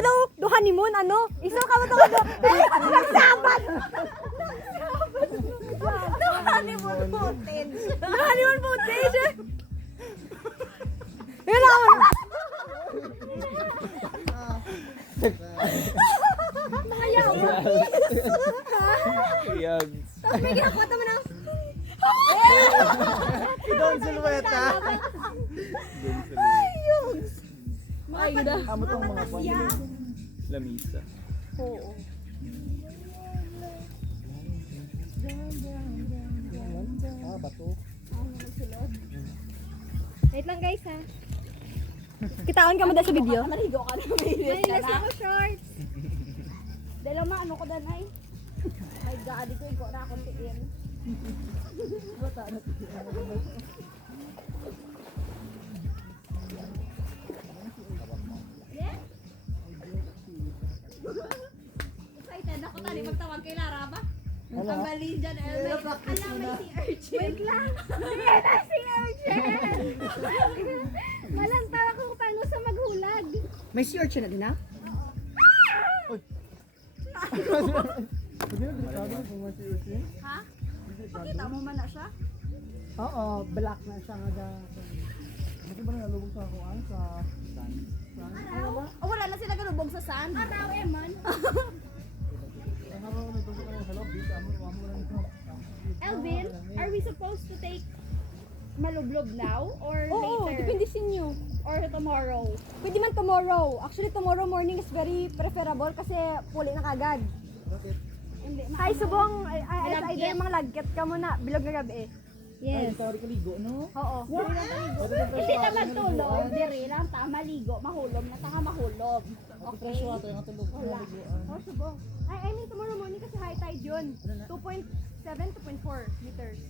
daw do honeymoon ano? Isa ka mo daw do. Nagsabat. Do honeymoon footage. Do honeymoon footage. Yun ako. Ayaw. Yugs. Tapos may ginagawa naman ng Don Silveta. Yugs. Ay, ganda. Amo tong mga lamisa. Oo. Bato. Wait lang guys ha. Kitaon ka mo dahil sa video? Maligo ka na. May less ako shorts. Dahil ano ko dan ay. My God, ito yung na akong tiin. Excited ako tali magtawag kay Lara ba? Ang bali dyan, Elme. Alam mo si Urchin. Wait lang. Yan na si Urchin. Malantara ko paano sa maghulag. May sea urchin na din ha? Hindi na delikado kung may siusin. Ha? Pakita mo man na siya? Oo, black na siya nga. Kasi ba nalubog sa akuan sa sun? Araw? Oh, wala na sila galubog sa sand? Araw, Eman. Ang araw na nagtugtog ka sa loob, dito amo lang ito. Elvin, are we supposed to take malublob now or Oo, later? depende sa inyo. Or tomorrow? Pwede man tomorrow. Actually, tomorrow morning is very preferable kasi puli na kagad. Bakit? Hindi, Ay, subong, ay, Malagkit. either mga lagkit ka muna, bilog na gabi. Ay, tawari ka ligo, no? Oo. Hindi naman tulog. Diri lang, tama ligo, mahulom na tanga mahulog. Ako fresh water yung atulog ko liguan. Oh, subong. I mean, tomorrow morning kasi high tide yun. 2.7, 2.4 meters.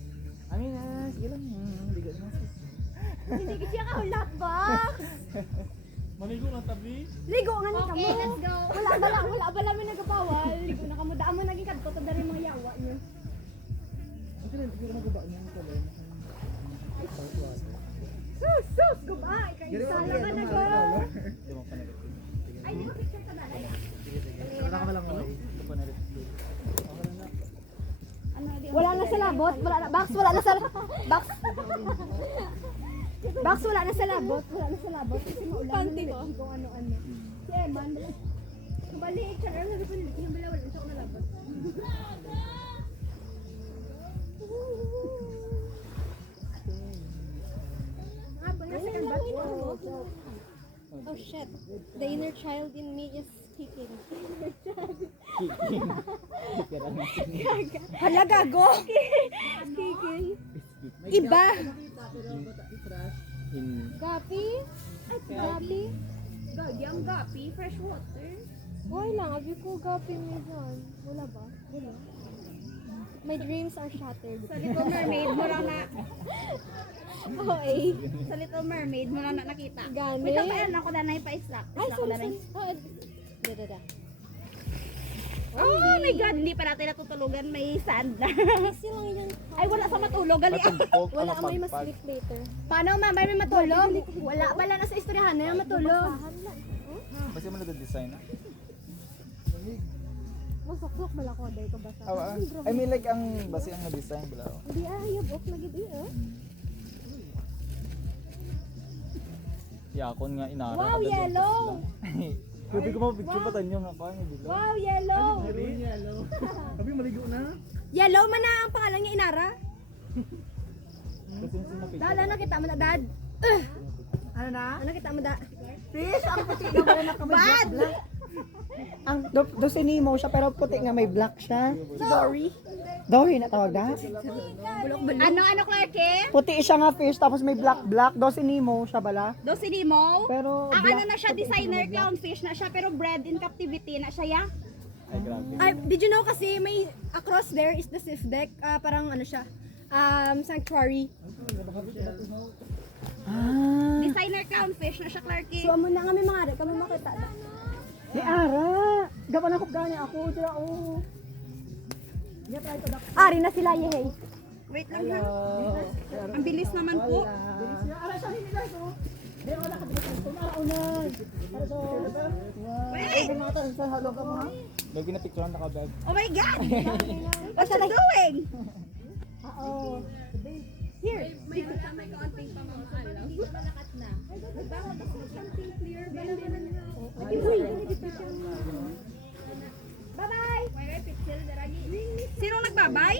Sige lang. Ligo na. Hindi kasi ka hulat ba? Maligo na tabi. Ligo nga ni Okay, let's go. Wala bala may nagabawal. Ligo na kamo. Daan mo naging kadto to dari mga yawa niyo. Kasi rin, siguro nagaba niya ang sabay. Sus, guba. Ikaisa na ba na go? Di mo pa na rin. Ay, di ba picture ka dala? Wala ka lang ako. Ito pa na rin. Ano, di Wala na sa labot. Wala na. Box, wala na sa box. Box, wala na sa labot. Wala na sa labot. Kasi maulan. Panty ko. Kung ano-ano. Si Eman. Kabali, siya. Ano na pinili? Kinabala, wala siya na labot. Ah, pag nasa kan bat. Oh shit. The inner child in me is kicking. Tira na. Hala, gago! Kicking. Iba! In Gapi? Gapi? Gagi, ang gapi, fresh water. Why lang, abi ko gapi mo dyan. Wala ba? Wala. My dreams are shattered. Sa Little Mermaid mo lang na, Oo, eh. sa Little Mermaid mo lang na nakita. Gani? Wait lang, paano ako na pa-islap? Ay, Islap ko sorry, na rin. sorry. Da. Oh my God, hindi pa natin natutulugan, may sand na. Easy lang yan. Ay, wala sa matulog, gali. matugpog. Wala may mas sleep later. Paano ma, may matulog? Wala na sa istoryahan na yung matulog. Basta mo nag-design na. Masok-sok bala ko dahil ko basa. I mean like ang basi ang na-design bala. Hindi yabok lagi di Yakon nga inara. Wow, kada dyan yellow! sila. Pwede ko mapicture pa tanyo nga pa nga bilo. Wow, yellow! Yellow. Sabi maligo na. Yellow man na ang pangalan niya, Inara. Kasi yung sinapicture. Dala na kita mo na, Dad. Ano na? Ano kita mo da? Fish, ang puti nga wala na kamay black. Ang dosi Nemo siya pero puti nga may black siya. Dory. Dory na tawag na. Ano, Clarke? Puti siya nga fish tapos may black. Dosi Nemo siya bala. Do si Nemo? Pero Ang black. ano na siya, designer clownfish na siya, pero bred in captivity na siya, ya? Ay grabe. Ay, did you know kasi may across there is the Sifdec, parang ano siya, sanctuary. Ah, Designer clownfish na siya, Clarke. So amo na nga may mga ari, kamo makita. may ara. Gapan ako gani ako dira oh. Ari na sila yehey. Wait lang ha. Ang bilis naman po. Ara siya nila ko. Di wala ka dito. Tumaunan. Para so. Wait. Ay, mga tanong sa halong ka mo ha. May pinapicturean na ka, bag. Oh my God! What you doing? Oo. Here. May kaunting pamamaalam. Hindi na malakat na. Nagbawa pa sa something clear. Uy. Bye-bye! Sinong nagbabay?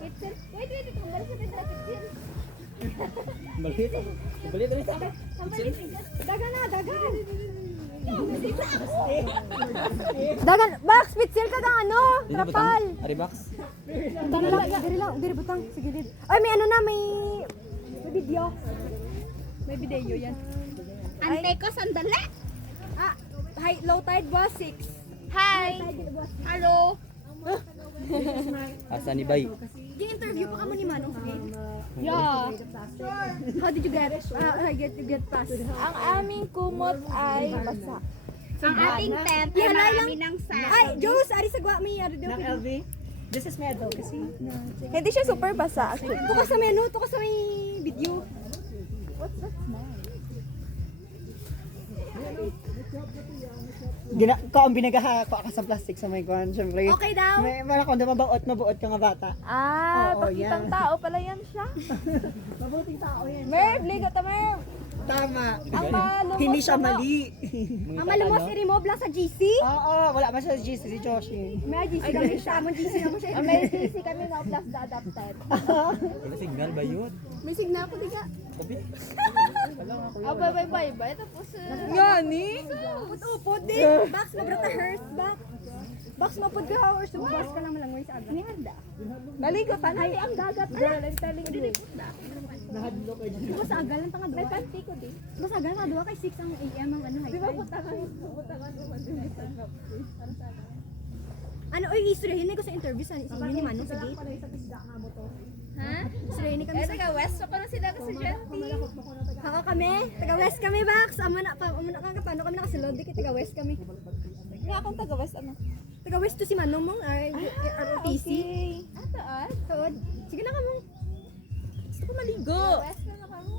Pixel. Wait. Hanggang sa pindra pixel. Malit. Malit rin sa akin. Dagan. Dagan. Max, pixel ka kang ano? Trapal. Aribax. Diri butang. Sige, diri. Ay, may ano na, may video. May video yan. Ante ko, sandali. Ah, high, low tide was 6. Hi! Hello! Asa ni Bay? Di-interview pa ka mo ni Manong sa game? Yeah. How did you get past? Ang aming kumot ay basa. Ang ating tent ay Yan, marami ng sand. Ay, Diyos! Ari sa gwa may ari daw. Nak LV. This is my advocacy. Hindi siya super basa actually. Tuka sa menu, tuka sa may video. Ko ang binagaha ko ka sa plastic sa may kwan. Syempre. Okay daw. May wala ko na mabuot ka nga bata. Oo, Pakitang yan. tao pala yan siya. Mabuting tao yan. Merv, ligo ta Merv. Tama. Ang malumos Hindi siya na mo. mali. Ang malumos i-remove lang sa GC. Oo, wala ba siya sa GC si Joshi? May GC kami siya. Among GC naman siya. Ang may DC kami nga plus the adapted. Wala signal ba yun? May signal ko diga. Sabi. Bye. Tapos, Ngani? Upod din. Box na brata hers. Box mapod ka or subas ka naman lang sa agad. Ni handa. naligo ta na. Ay, ang dagat. Girl, I'm telling you. Nahadlo kayo. Diba sa agal lang tanga May duwa? panty ko din. Diba sa agal nga duwa kay 6 ang AM ang ano high Di ba tide? butangan mo madinisan ka. Ano oy istoryahin ko sa interview sa inyo ni Manong sa gate. Ha? Istoryahin kami Eh, sa taga West pa na sila kasi Genti. Oo kami, taga West kami Bax. Amo na kang kapano kami nakasulod di taga West kami. Nga akong taga West ano? Taga West to si Manong mong ROTC. Taas? Tuod. Sige na kamo. Gusto ko maligo. West na kamo.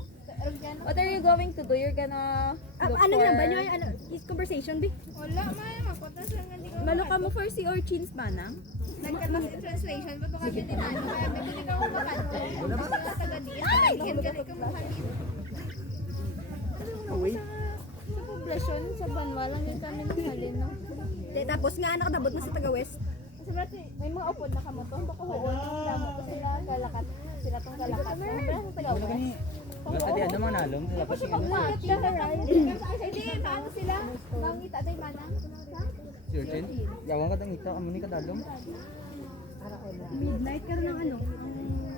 What are you going to do? You're gonna look Ano for... na ba niyo ano is conversation bi? Wala, Maya. Makotas lang hindi ko. Malo ka mo for sea urchins ba nang? Nagkatas in translation. Ba't ka din ano? Kaya hindi ka kumakanta. Basta taga diyan. Ay! Ganit ka muhalin. Sa poblasyon, sa Banwa lang din kami nanghalin, no? Tapos nga nakadabot na sa taga West. Kasi brati, may mga upod na kamoto. Baka huon. Damo ko sila galakat. Sila tong galakat. Pero sa taga West. Basta di ano manalong. Dapat yung ano. Bakit ka hindi, paano sila? Mangita tayo manang. Si Urchin. Yawang ka tang ito. Amo ni kadalong. Midnight ka rin ng ano.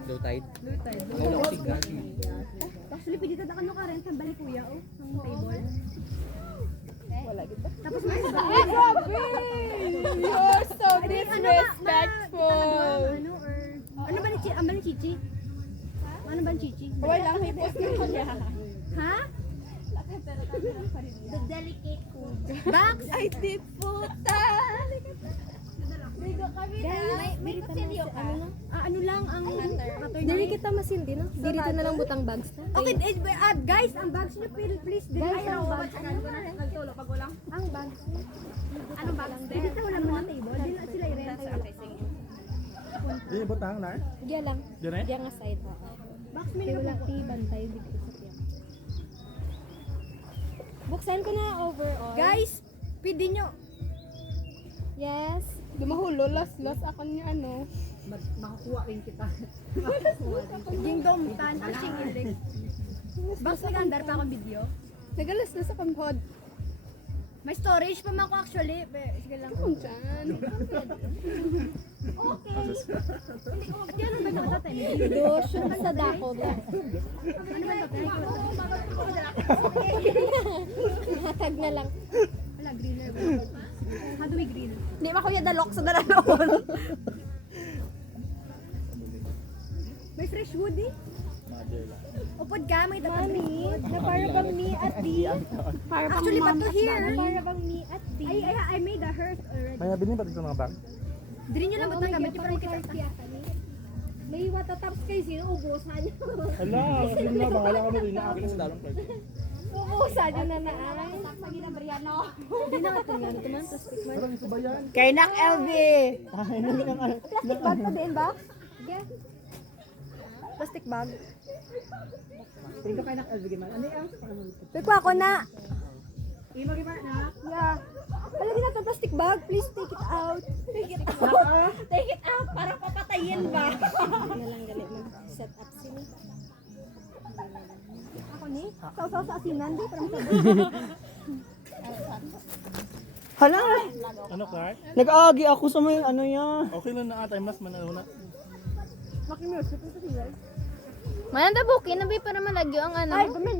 Low tide. Wala ko signal. Actually, pwede ka ano ka rin sa balik kuya oh, ng table. Wala kita. Tapos may Ay, grabe! You're so Ano disrespectful! ano or ano ba ni Chichi? Ang ba ni Chichi? Ano ba ni Chichi? Wala, may post ko niya. Ha? The delicate food. Box? Ay, di puta! Ligo kami na. May kutsilyo ka. Ano lang ang Dili kita masindi no? Dito na lang butang bags na. Okay, guys, ang bags niyo please. Guys, ang bags Nagtulo pag ulang. ang bags. Anong bags? Dito wala mo na table. Di na sila i-rent. Di butang na. Diya lang. Dire? Diya nga side. Box may wala ti bantay dito sa tiyan. Buksan ko na overall. Guys, pwede nyo. Yes. Dumahulo, las ako niya ano. Makakuha rin kita. Yung domtan, ang singilig. Box may gandar pa akong video. Nagalas akong pod. May storage pa man ko actually. Sige lang. Kung dyan. Okay. Hindi ko. At yan ang may mga tatay. Dos, sa dako ba? Ano ba tatay? Hatag na lang. Wala, greener ba? How do we grill? Hindi ba kuya dalok sa dalanoon? May fresh wood eh. Upod ka, may tatagri. Na para bang me at di? Actually, pato here. Para bang me at di? I made a hearth already. May nabili ba dito mga bag? Dili nyo lang ba itong gamit yung parang kita? May matataps kayo, sino ubusan nyo? Hala, kasi na, bahala ka mo rin na ako. Sa dalong Clark. Ubusan nyo na naay. Hindi na Briano. Hindi na natin nga, ito man, plastic man. Parang isa ba yan? Kay Nak LV. Ay, Plastic bag pa din ba? Sige. Plastic bag. Tingko kay Nak LV man. Ano yan? Piko ako na. Imo gima na. Yeah. Palagi na ito plastic bag. Please take it out. Take it out. Take it out para papatayin ba? Hindi lang galit mag set up sini. Ako ni? Sausaw sa asinan di. Parang sabi. Hala. Ano, Clark? Nag-agi ako sa may ano yan. Okay lang na time lapse man na. Makimusip ito sila. Mananda bukin na ba para malagyo ang ano? Ay, gumin.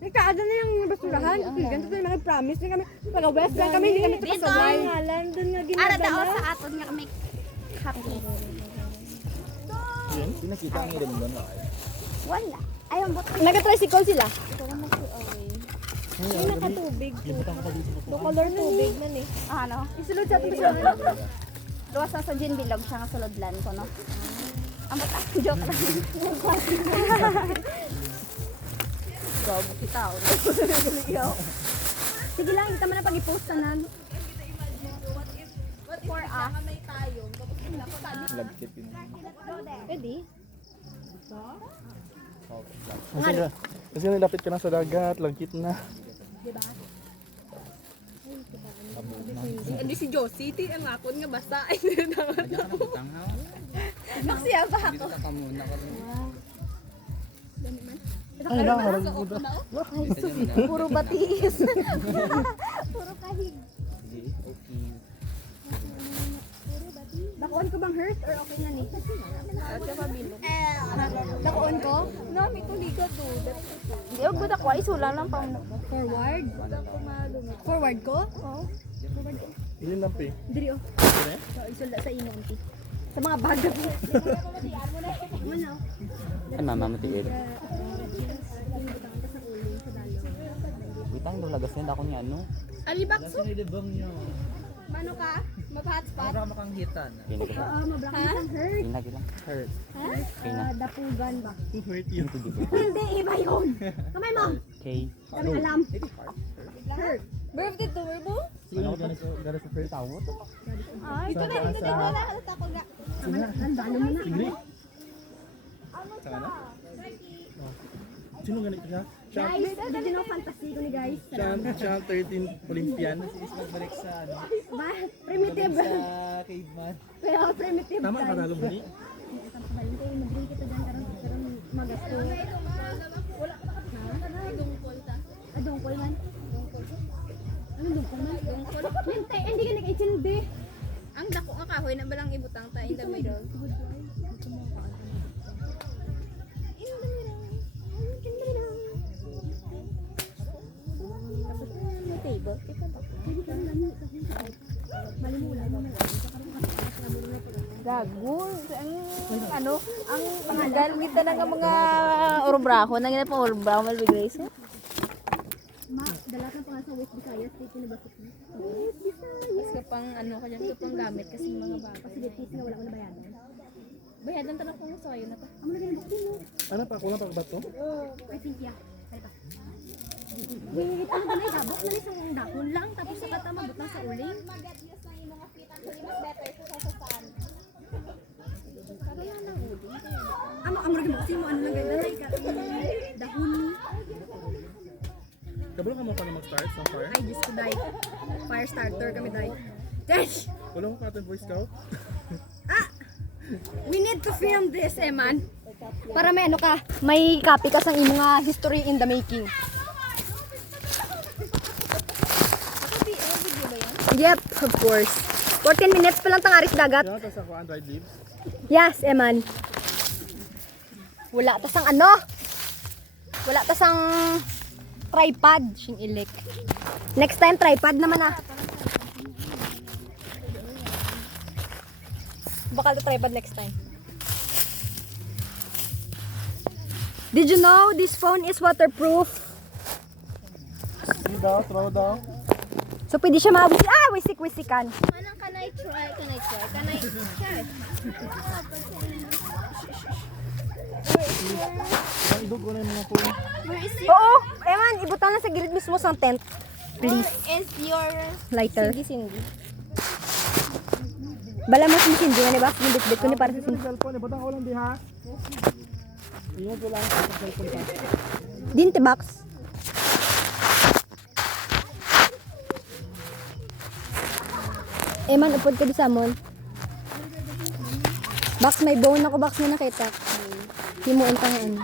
Nagkaada na yung basurahan. Ganito na yung mga promise. Hindi kami, pag West Bank kami, hindi kami ito Dito. kasabay. Ngalan, doon nga Ara daw ginagana. sa aton nga kami happy. Yan. Hindi nakita ang ilan doon. Wala. Ayaw mo. Nag-tricycle sila. Ay, nakatubig. Do color tubig man eh. Ano? Isulod sa ating basurahan. Luwas na sa gin bilog siya nga sulodlan ko no. Ang bata, joke lang. Gabo kita. Sige lang, kita mo na pag-i-post na nan. For us. Lagkit yun. Pwede. Kasi nilapit ka na sa dagat, lagkit na. Hindi si Josie, ti ang akon nga basta ay Maksiya ba ako? Dito ka muna ka rin. Ay, lang, harang ko na. Puro batis. Puro kahig. Sige, okay. Dakuan ko bang hurt or okay na ni? Dakuan ko? No, may tuliga do. Hindi, huwag budak ko. Isula lang pang Forward? Forward ko? Oo. Yun lang, Pi. Diri oh. So, isulda sa imo auntie. Sa mga bag. Wala. Ay, mama matiil. Bitang lagas na ako ni ano. Alibakso. Mano ka? Mag-hotspot? Kina ka ba? Oo, mabrakang isang hurt. Kina ka lang. Hurt. Kina. Dapugan ba? Hurt yun. Hindi, iba yun. Kamay mo. Okay. Kami alam. Hurt. Birthday tour mo? Sino gano'n sa first tawot? Ay, ito na. Ito na. Halata ko nga. Tandaan mo na. Ingrid? Sino ganito siya? Guys, did you know fantasy ko ni guys? Champ 13 Olympian. Ba, primitive. caveman. Pero primitive. Tama, panalo mo ni? Mag-drink kita dyan karon magasto. Dungkol man. Ano dungkol man? Linte, hindi ka nag-ichindi. Ang dako nga kahoy na balang ibutang ta in the middle. Table. Malimula mo na. Gago. Ang panagal kita na nga mga orbraho. Nangyari pa orbraho malbigay sa. Ma, dala ka pa nga sa West Visayas. Dito na basok na. Mas kapang ano ka dyan, kapang gamit kasi mga bata. Facilities na wala ko na bayadan. Bayadan tanong kung sa'yo na to. Amo na ganun buktin mo. Ano pa? Kulang pa bato? Ay, Cynthia. Kaya pa. Wait, ano ba na gabok na isang dahon lang. Tapos sa kata mabutang sa uling. Mag-use ng mga feet actually mas better sa sasasaan. Kaya lang uling. Amo rin buktin mo. Ano lang ganun na dahon. Kabalo ka mo pa na mag-start sa fire? Ay, Diyos ko, day. Fire starter kami, day. Dash! Wala mo pa ating Boy Scout? We need to film this, man. Para may ano ka, may copy ka sa mga history in the making. Yep, of course. 14 minutes pa lang tangaris dagat. Yan, tapos ako dried leaves. Yes, Eman. Wala tasang ano? Wala tasang tripod, sing ilik. Next time tripod naman ah. Bakal to tripod next time. Did you know this phone is waterproof? Hindi daw, throw daw. So pwede siya wisik-wisikan. Manang ka na I try? Can I try? Can I try? Ang idog ko na yung mga phone. Where is your, Oo, Eman, ibutan na sa gilid mismo sa tent. Please. where is your Lighter. Cindy? Bala mas ni Cindy nga ni ba? Yung bit ko ni para sa Yung Cindy. cellphone, ibutang ko lang di ha. Ingat ko lang sa cellphone ka. Din te box. Eman, upod ka di samon. Box, may bone ako box na nakita. Himuin pa nga ano.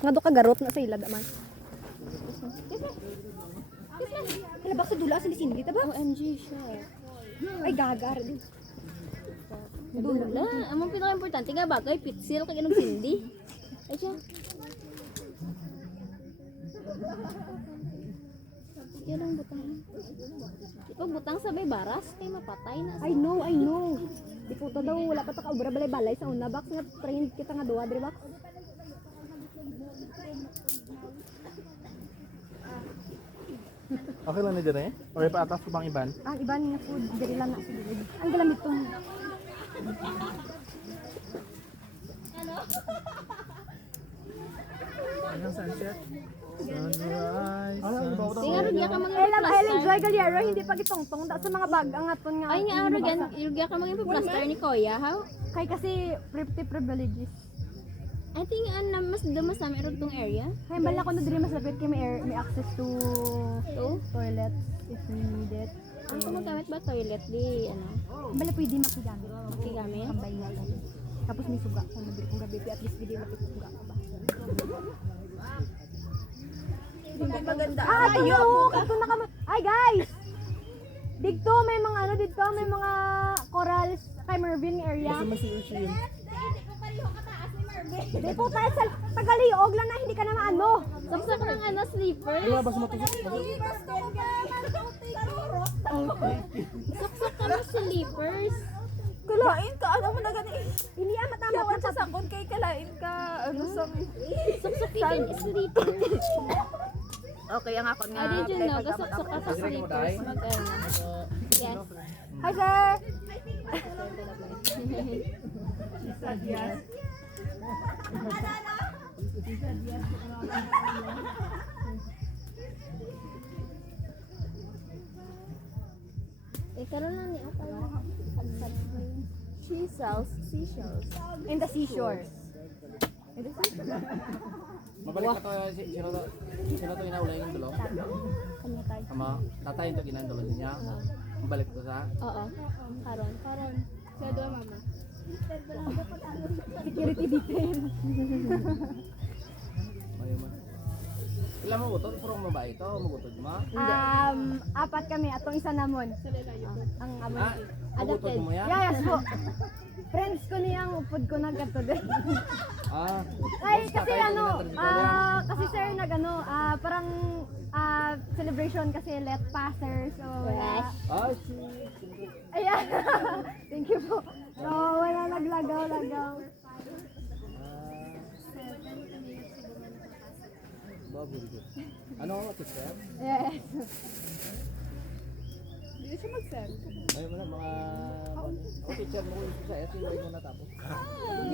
Nga do ka garot na sa ilad man. Hala box sa dula sa Cindy ta ba? OMG siya. Ay gagar din. Dula. Among pinaka-importante nga bagay, pitsil kag anong Cindy. Ay siya. Yan ang butang. Ikaw butang sa may baras, kay mapatay na. I know. Di puto daw wala pa ta ka obra balay-balay sa una box nga train kita nga duwa diri box. Okay lang ni dire? Or ipaatas ko bang iban? Ang iban nga food diri lang na sa gilid. Ang galamit tong Anong sunset? Sunrise. Ano ba? Tinga ro ka mga Elang plaster. enjoy galyero hindi pa gitongtong da sa mga bag ang aton nga. Ay nga aro gan, irugya ka mga plaster ni Kuya, ha? Kay kasi privileges. I think na mas dumas namin ro tong area. Kay bala ko na diri mas lapit kay may access to To. toilet if we need it. Ang gumagamit ba toilet di ano? Bala pwede makigamit. Makigamit? Kambay nga. Tapos may suga kung nabili kong gabi at least hindi lapit suga ka ba. Maganda. Ito na kami. Ay guys. Dito may mga ano dito may mga corals kay Mervin area. Kasi si Uchi yun. Di po tayo sa Tagaliog lang na hindi ka na maano. Saksak ng ano sleeper. Ano ba? Matusok? Saksak ka ng sleepers. Kalain ka, ano mo na gani? Hindi ang matama Yawan sa sakon kay kalain ka, ano sa... Saksak ka ng sleepers. Okay, ang akon nga. Ah, did you know? Kasaksak ka sa sleepers. Mag-ano. Yes. Hi sir. Karon na ni ata yung hagsat ko yun. She sells seashells. In the seashore. Mabalik ka to, sino to inaulay yung dulo? Kanya tayo. Ama, tatay yung to ginandolo niya. Mabalik ko sa... Oo. Karon. Sa doon mama. Security detail. Ayaw mo. Ilan mo butod? Purong babae ito, magutod mo? Apat kami atong isa namon. Ang amon. Magutod mo yan? Yes po. Friends ko niyang upod ko nagkatod. Ay kasi ano, kasi sir nagano, parang celebration kasi let passer so Yes. ayan. Thank you po. So wala naglagaw-lagaw. Very good. Ano, teacher? Yes. Hindi siya mag-sell. Ayaw mo na, mga... teacher mo yung sa SC, huwag mo natapos.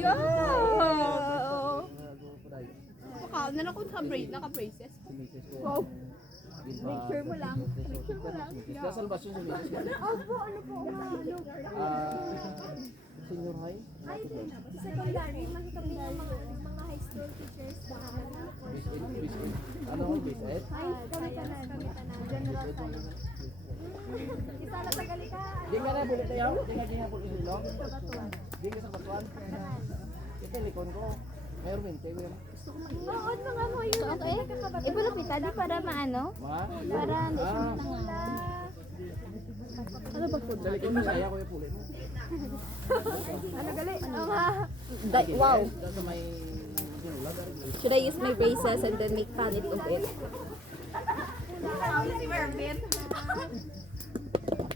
Yeah! Nag-upuday. Baka, naka-braces. Si Mrs. ko. Wow. Make sure mo lang. Make sure mo lang. Kaya salvation si Mrs. ko. Opo, ano po Senior high? secondary, mas kami ng mga high school teachers Ano, base 8? kami tanan, general science. Isa na tagali ka. Di nga na bulit tayo? Di nga kaya bulit ilo? Di nga sa batuan? Ito likon ko. Meron din, tayo yun. Noon mga mo yun. So, okay. Ipulapita di para maano? Ma? Para hindi siya matanga. Ano ba po? Sa likon mo, saya ko yung pulit mo. Ano gali? Wow. Sa may sinulag. Should I use my braces and then make fun of it? Si Mervin.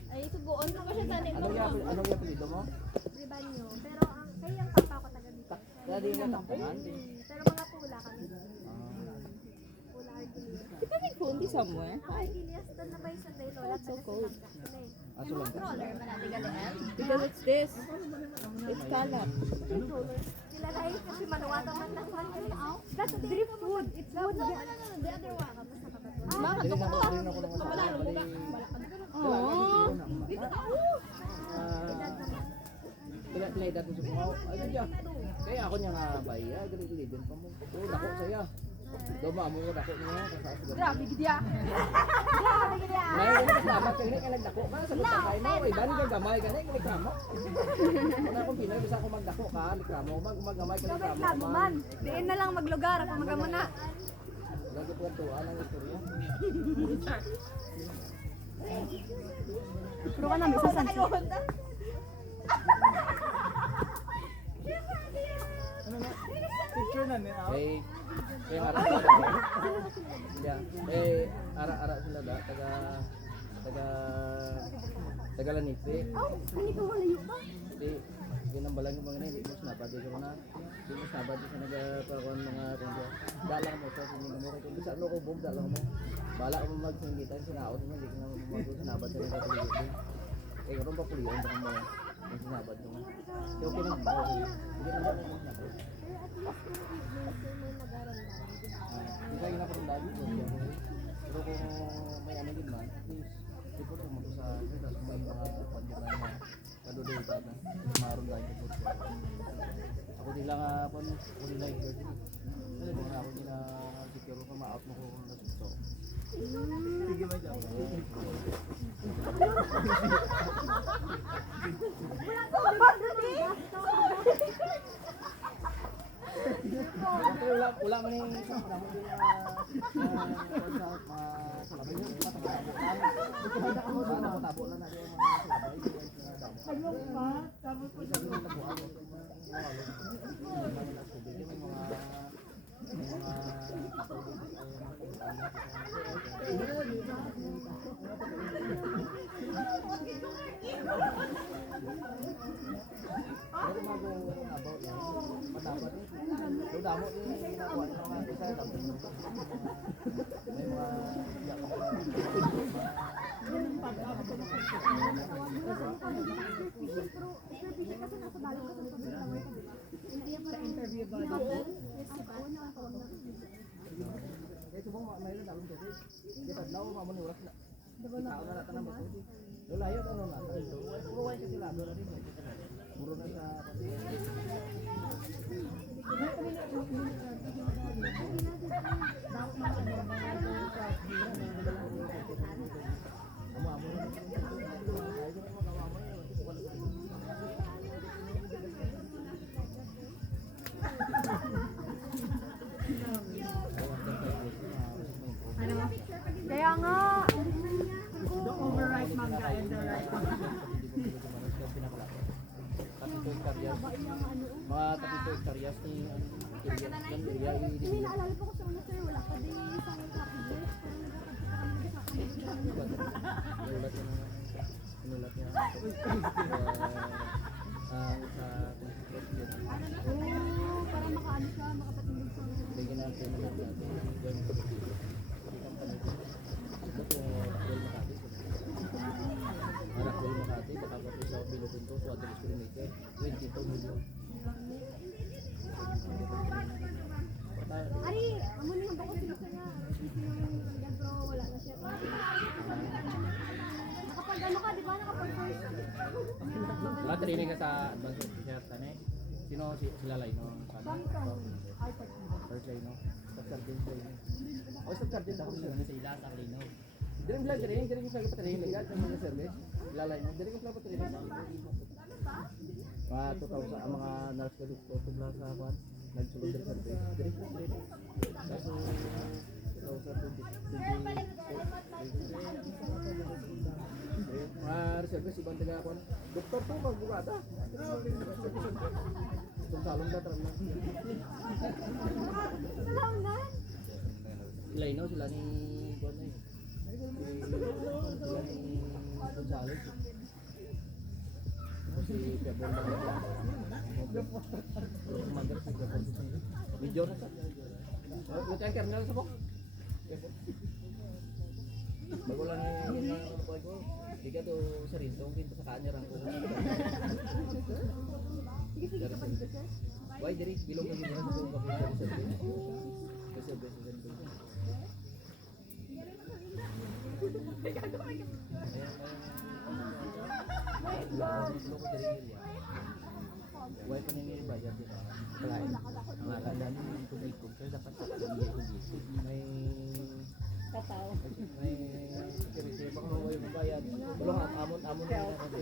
Ay, suguon ko pa siya sa Anong yung apelido mo? Ribanyo. Pero ang kay ang papa ko taga dito. Dali nga takpangan. Pero mga pula kami. Pula argilio. Di ba may phone? be somewhere. Ay, Ilias, doon na ba yung Sunday Lola? So cold. Aso lang. Controller ba natin galing? Because it's this. It's kalat. Sila dahil kasi manuwata man lang man yun. That's driftwood. It's wood. No, the other one. Mga Dili na tuktok. ako rin ako ng asawa. Bali. Oo. Pilay dato sa kumaw. Ay, diya. Kaya ako niya nga baya. Galing-galing pa mo. Oo, dako saya. Doma mo dako niya. Grabe, gidya. May kasama sa ini kay nagdako ka sa butang kay mo. Iban ka gamay gani kay reklamo. Wala akong Pinoy bisa ako magdako ka, reklamo maggamay ka reklamo. man. Diin na lang maglugar. Ako magamuna. Lagi po tuwa ng istorya. Pero ka na, may sasansi. Ano na? Picture na niya. Eh ara sila. Ya, ara sila da taga Lanipe. Ano ka wala yun pa? Di ginambalan yung mga hindi mo sinabad di ko na. Di mo sinabad sa nagpakuan mga kundi. Dalang mo sa sinino mo kung bisa ano ko bob dalang mo. Bala ko magsingitan sinaot mo di ko na mo sinabad sa mga tuloy. Eh karon pa puliyon sa mo. Ang sinabad mo. So okay na mo. Hindi na mo sinabad. Kita ina ko dali ko. Pero kung may ano din man, at least ipot mo to sa tapos may mga kuan din na kadudoy ta na maron lang ipot ko. Ako din lang ako din lang ipot. Ano ba ako din na secure ko ma-out mo ko na so. Sige ba dyan? Wala man yung sa panahon din na sa labay yung matabo. Ito handa ako sa matabo na natin yung mga salabay. Taglong pa, tapos po siya. Sa interview ba? Ito bang may dalong to. Di tadlaw mo ni oras na. Tao na natin ang bato. Lolayo ano na. Puro way kasi lado na rin. Puro na sa Kaya nga. Don't overwrite manga and the right. mga tapito hektaryas ni Hindi naalala ko sa una sir, wala pa din isang happy years. Inulat niya Para makaano siya, makapatindog sa bigyan natin ng anak dari Makati katapos sa Pilipinto sa address kilometer 22 million. Ari, amo ni hambak ko sila niya. Pero wala na siya. Nakapag ano ka, di ba? Nakapag first. Wala training ka sa advance officer tane. Sino sila lay no? First lay no. Staff sergeant lay no. O staff sergeant ako sila sa ila sa lay no. Dire bilang dire sa training legal sa mga service. Lalay no. Dire ko sa training. 2000 ang mga nurse ko dito tubla sa kwan. Nagsulod din sa service. Dire ko training. Kaso 2024. Service ibang taga kwan. Doktor po magbugada. Itong salong na tram na. Sila ino, sila ni kwan na sila ni Gonzales. Si Pebble na commander si Pebble. Major na sa. Lieutenant Colonel sa po. Bago lang yung ano ko. Di ka to sa rin, tong kinto sa kanya rang ko. Why diri bilog na ginawa ko bakit sa rin. Kasi best din ko. Why pa nang bayad dito? Kalain. Mga kandang tubig ko. Pero dapat sa tubig ko. May Tataw. may security baka mawala yung bayad. Tulong amon na kasi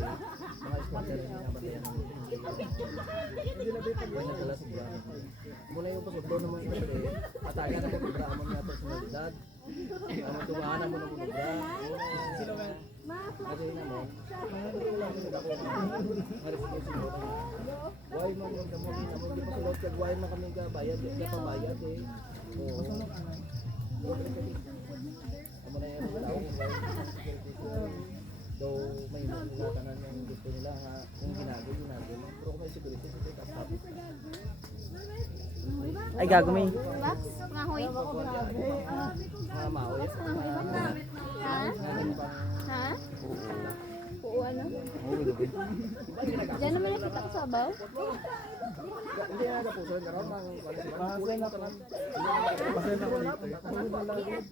mga sponsor na nabatayan. Hindi na ba pag nagdala sa buwan. Muna yung pasudlo naman kasi ataga na mo amon nga personalidad. Amon tumahan mo na mo sino ka? Kasi na mo. Wala mo na ako. Haris ko why man mo kamo kinamo di pa sulod kag why man kami ga bayad di pa bayad eh. Oo. Amo na yung tao daw may mga tanan yung gusto nila nga kung ginagawa pero kung may security ito tapos Ay, gago may. Max, ngahoy. maoy Ha? Ha? Oo, ano? Diyan naman nakita ko sa abaw. hindi na po sir karon mang Pasay na ko. Pasay na ko dito.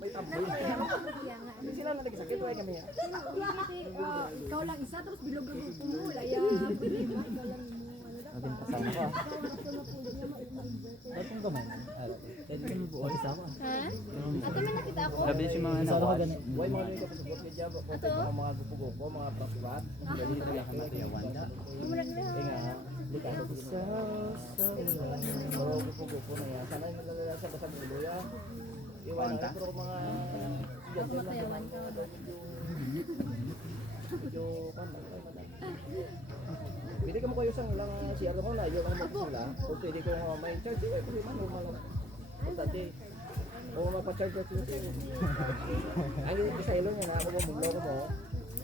may tamboy sila na nagsakit way kami Ikaw lang isa, tapos bilog ang pumula. Ikaw lang mo. Ating kasama ko. Ay, kung gamay. Pwede kami buwan sama. Ha? Ate, may nakita ako. Gabi si mga nawas. why mga nito sa support ni Java ko mga gupo-gupo mga pakulat dali na lang kami yawan da nga likado sa pero gupo-gupo na yan sana naglalala sa kasang luya iwan na pero mga sigat na yawan ka medyo pwede ka mo kayo sa lang siya ko na yun ang magpula o pwede ko may charge eh kasi man normal lang importante o mapacharge ka sila ang yung sa ilong na ako mo muglaw ko mo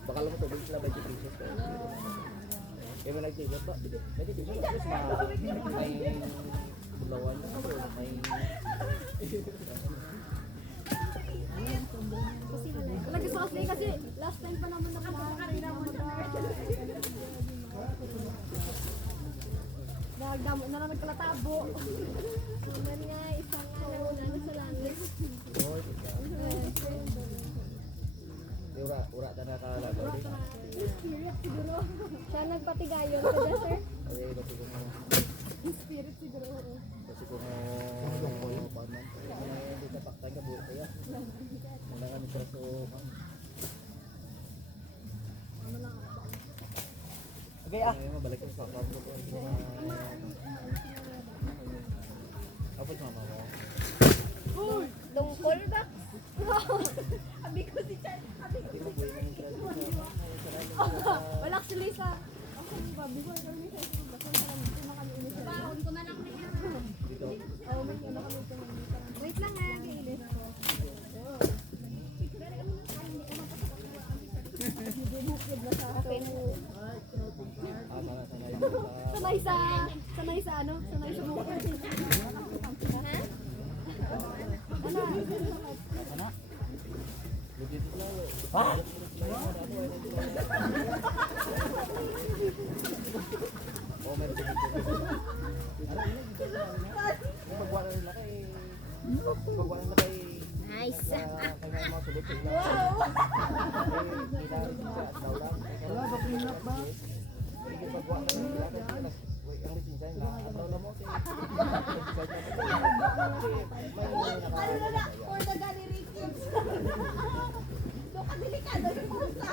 baka lang tubig sila 20 pesos kaya may nagtigot ba 20 pesos tapos may bulawan may Lagi sa kasi last time pa naman nagdamo na naman kalatabo. Naman nga, isang ano sa langit. ura ta na kalagaw Spirit siguro. Siya nagpatigayon ka dyan, sir? okay kasi kung Spirit siguro. kasi kung paman hindi ka paktay ka buo kaya wala kami traso Okay ah. ngayon mabalik ko sa account ko tapos mama mo Lungkol ba? Sabi ko si Chan. hindi mo buhay ng Wala actually sa ako babi ko kami sa basta na kami inisa. Baon ko na lang niya. dito Oh, may ano kami ito. Wait lang nga, kailis ko. Okay na. sana Sanay sa ano? Sanay sa mukha. Ha? legit na oh meron dito magwala nila kay Nice. kaya mga sulot sila wala ba pinap ba hindi magwala nila kasi ang lisensa nila ataw na mo Ano na na? For the gallery kids. So, kadelikado yung pusa.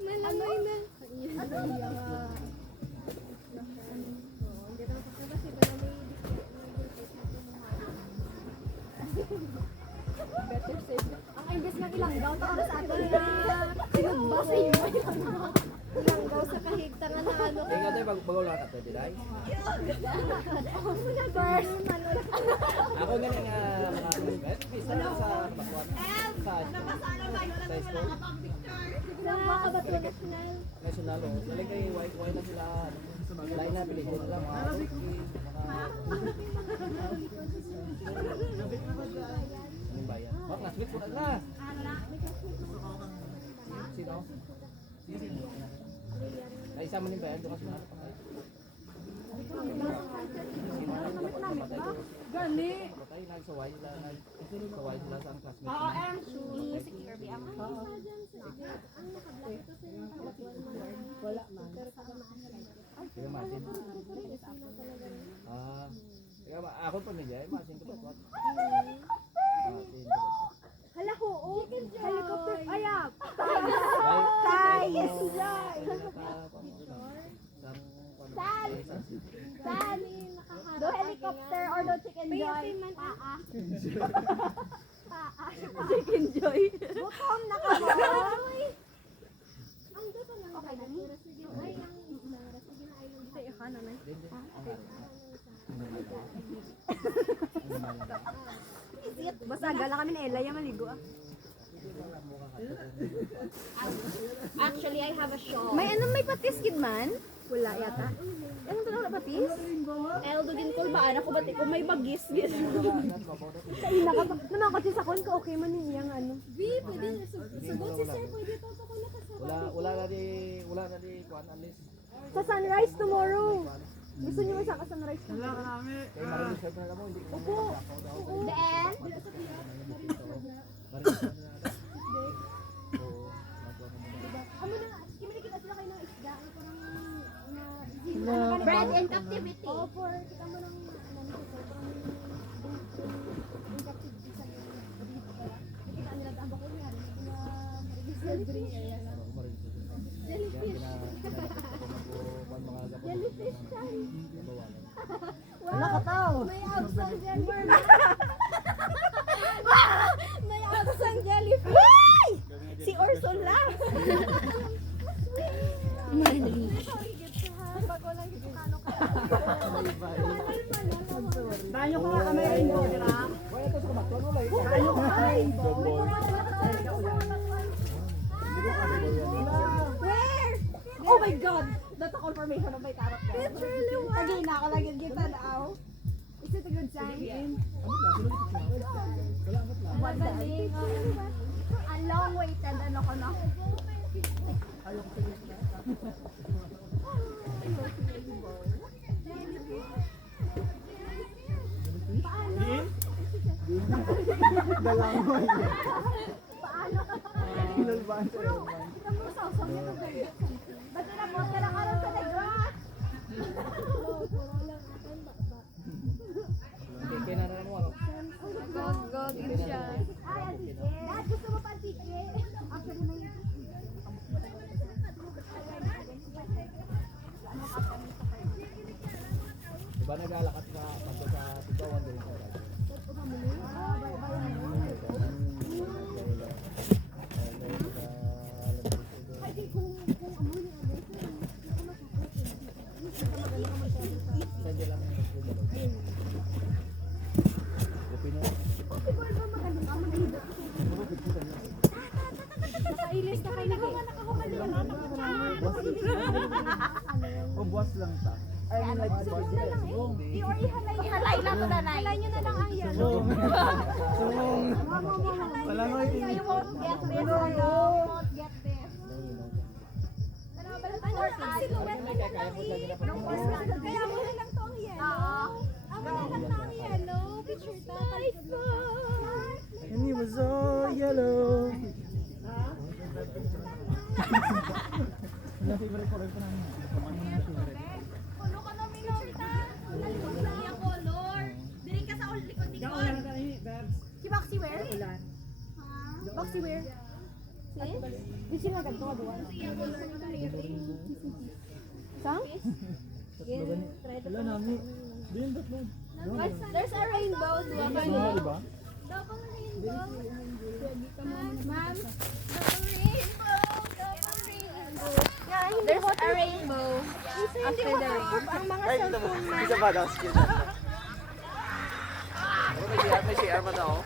Malamay na. Ang imbes ng ilang daw, para sa atin na sinugbasa yung Ilang daw sa kahigtangan na ano. kaya nga tayo bagawala ka pwede dahil first. ako nga nga mga bisa na sa bakwan sa school Sa Kabato National. national o galing kay white na sila Lain na, pelikula lang. Mga anong bayan? Oh, classmate ko na. Sino? Ay, isa mo din ba yan? Doon ka sumara pa kayo. Gani. Patay, nagsaway sila. Nagsaway sila sa ang classmate. Wala man. Kaya masin. Kaya ako pa niya, masin ko ba? Masin ko ba? Hala ko, helicopter, ayap. Do helicopter or do chicken joy? Paa. Paa. Chicken joy. Gutom na ka mo. Ang gusto lang. Okay, dami. Ay, ang sige na ay lang. Sa iyo ka na na. Basta gala kami na Ella yung maligo ah. Actually, I have a show. May may patis kid man? Wala yata. Anong to na patis? Eldo din ko ba? Anak ko ba? Kung may bagis. Sa ina ka pa. Naman kasi sa kon ko okay man yung iyang ano. Pwede. Sagot si Sir. Pwede to ko na kasama. Wala na di kuan alis. Sa sunrise tomorrow. Gusto niyo sa sunrise tomorrow? Kay Marilusab na mo hindi ko. Opo. Then, Amo na, kimili kita sila kayo ng isda. Ano parang bread and captivity. Oo, for kita mo ng in captivity sa iyo. Nakita nila ang bako niya. Jellyfish. Jellyfish. Jellyfish chan. Wala ka tao. May abs ang jellyfish. May abs ang jellyfish. Si Ursula. Banyo ko nga kami rainbow, di ba? Wala to sa kabaton wala. Banyo ko nga rainbow. Where? Oh my God! That's a confirmation of my tarot card. It's really wild. Again, ako lang yung kita now. Is it a good sign? Magaling. A long waited ano ko na. Paano ka pa? Kita mo sa usap niya ng ba't tinapos ka lang aron sa negros? Kaya na mo ano. God, yun siya. Ay, antike. Dad, gusto mo pa antike? Actually, may... Diba nag-alakat ka pagka sa Tigawan din sa radyo? Nakailis na kayo nakahumali ang ano ko Buwas lang ta. Ay, like buwas lang. Or ihalay na to na Halay nyo na lang ang yan. Wala mo You won't get this. You won't get this. Ano ang silhouette niya na lang Kaya mo na lang to ang yellow. Ang mo na lang to ang yellow. Picture ta. And he was all yellow. Yung favorite color ko namin. Kulo ka na minunta. Alam mo niya color. Diri ka sa likod-likod. Si Boxy Wear? Boxy Wear? Di sila ganito ka doon. Sang? Wala namin. Din tatlo. There's a rainbow. Di ba? Double rainbow. Ma'am, double rainbow. Double rainbow. There's a rainbow. After the rain. Ang mga cellphone na. Isa ba daw? May CR pa daw?